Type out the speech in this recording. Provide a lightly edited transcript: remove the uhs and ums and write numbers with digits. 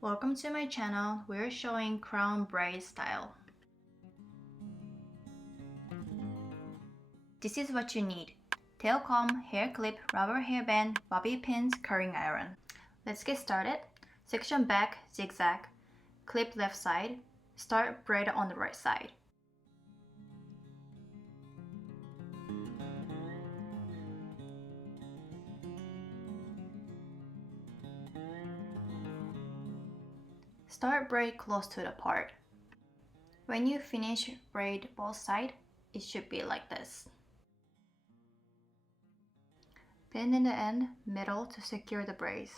Welcome to my channel. We're showing crown braid style. This is what you need: tail comb, hair clip, rubber hairband, bobby pins, curling iron. Let's get started. Section back, zigzag, clip left side, start braid on the right side. Start braid close to the part. When you finish braid both sides, it should be like this. Pin in the end, middle to secure the braids.